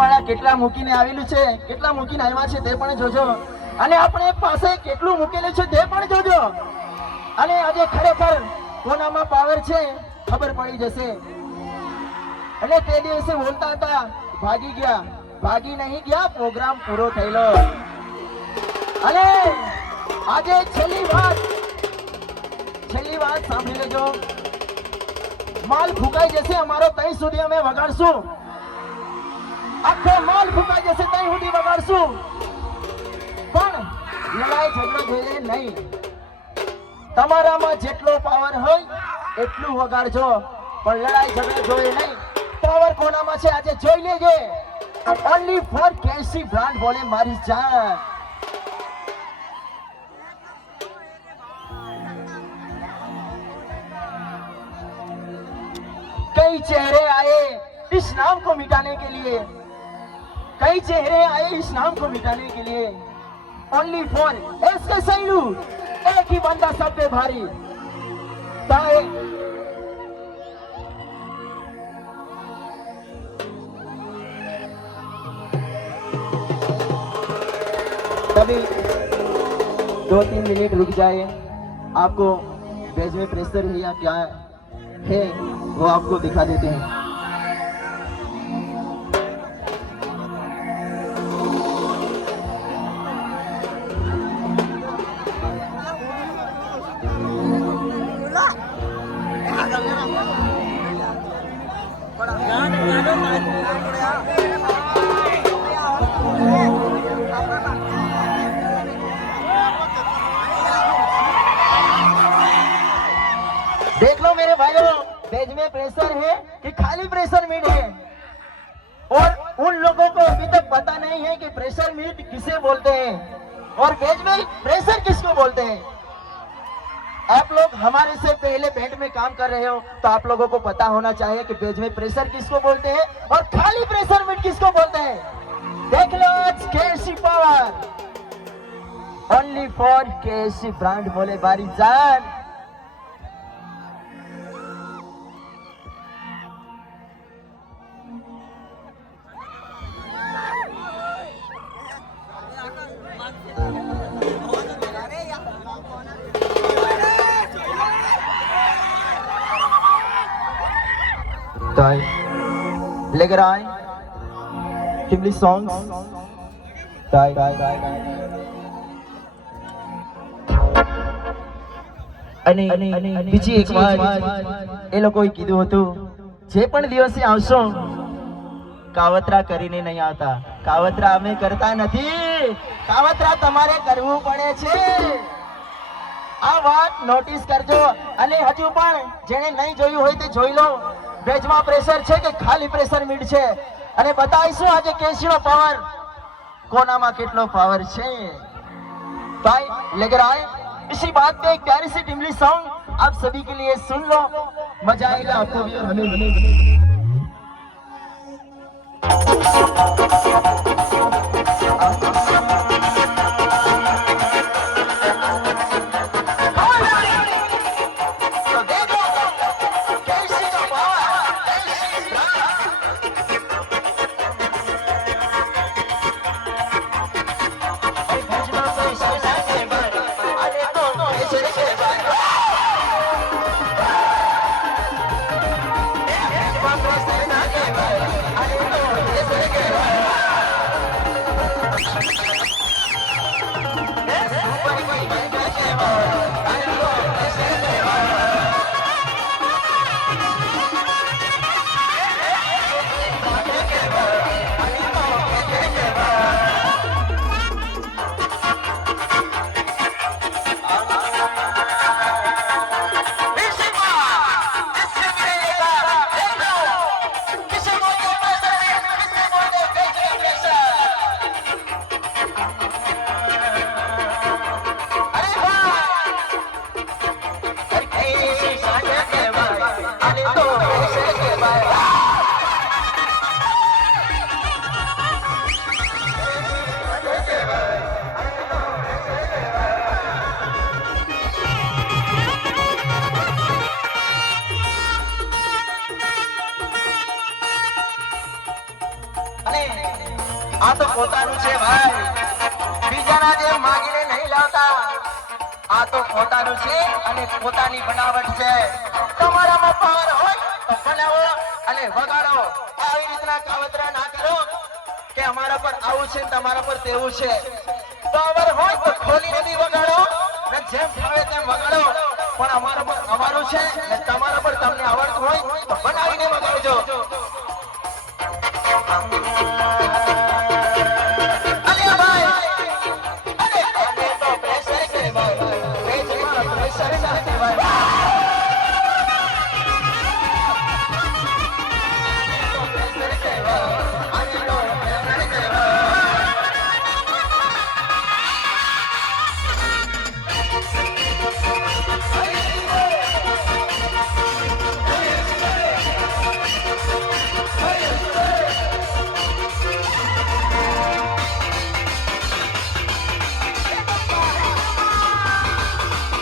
વાળા કેટલા મૂકીને આવેલું છે, કેટલા મૂકીને આવ્યા છે તે પણ જોજો, અને આપણે પાસે કેટલું મૂકેલું છે તે પણ જોજો, અને આજે ખરેખર કોનામાં પાવર છે ખબર પડી જશે. અને તે દિવસે બોલતા હતા ભાગી ગયા, ભાગી નહીં ગયા, પ્રોગ્રામ પૂરો થયેલો. અને આજે છેલ્લી વાત સાંભળી લેજો. માલ ફૂંકાઈ જશે અમારો, ત્યાં સુધી અમે વગાડશું. આખો માલ ફૂંકાઈ જશે ત્યાં સુધી વગાડશું, પણ લડાઈ ઝઘડો જોઈએ નહીં. તમારામાં જેટલો પાવર હોય એટલું વગાડજો, પણ લડાઈ ઝઘડો જોઈએ નહીં. પાવર કોનામાં છે આજે જોઈ લેજે. ઓનલી ફોર કેસી બ્રાન્ડ બોલે મારી જાન. कई चेहरे आए इस नाम को मिटाने के लिए, कई चेहरे आए इस नाम को मिटाने के लिए. ओनली फॉर एसके सैलू, एक ही बंदा सब पे भारी. ताए कभी 2-3 मिनट रुक जाए, आपको बेज में प्रेशर है या क्या है वो आपको दिखा देते हैं. देख लो मेरे भाइयों, बेज में प्रेशर है कि खाली प्रेशर मीट है, और उन लोगों को अभी तक पता नहीं है कि प्रेशर मीट किसे बोलते हैं और बेज में प्रेशर किसको बोलते हैं. आप लोग हमारे से पहले बैंड में काम कर रहे हो तो आप लोगों को पता होना चाहिए कि बेज में प्रेशर किसको बोलते हैं और खाली प्रेशर मीट किसको बोलते हैं. देख लो आज KC power, only for KC brand बोले बारी जान. लेकर आए टिमली सॉन्ग्स. અને બીજી એક વાત એ લોકોએ કીધું હતું, જે પણ દિવસે આવશો કાવતરા કરીને નહીં આવતા. કાવતરા અમે કરતા નથી, કાવતરા તમારે કરવું પડે છે. આ વાત નોટિસ કરજો. અને હજુ પણ જેને નહીં જોયું હોય તે જોઈ લો. બેજમાં પ્રેશર છે કે ખાલી પ્રેશર મીટ છે, અને બતાવીશું આજે કેસીનો પાવર કોનામાં કેટલો પાવર છે. भाई लेकर आए इसी बात पे एक प्यारी सी टिमली सॉन्ग आप सभी के लिए सुन लो, मजा आएगा आपको भी और हमें भी. આ તો પોતાનું છે ભાઈ, બીજાના જેમ માંગીને નહીં લાવતા. આ તો પોતાનું છે અને પોતાની બનાવટ છે. તમારામાં પાવર હોય તો બનાવો અને વગાડો. આવી રીતના કાવતરા ના કરો કે અમારા પર આવું છે તમારા પર તેવું છે. પાવર હોય તો ખોલીને બી વગાડો અને જેમ ફાવે તેમ વગાડો, પણ અમારા પર અમારું છે અને તમારા પર તમને આવડતું હોય તો બનાવીને વગાડજો.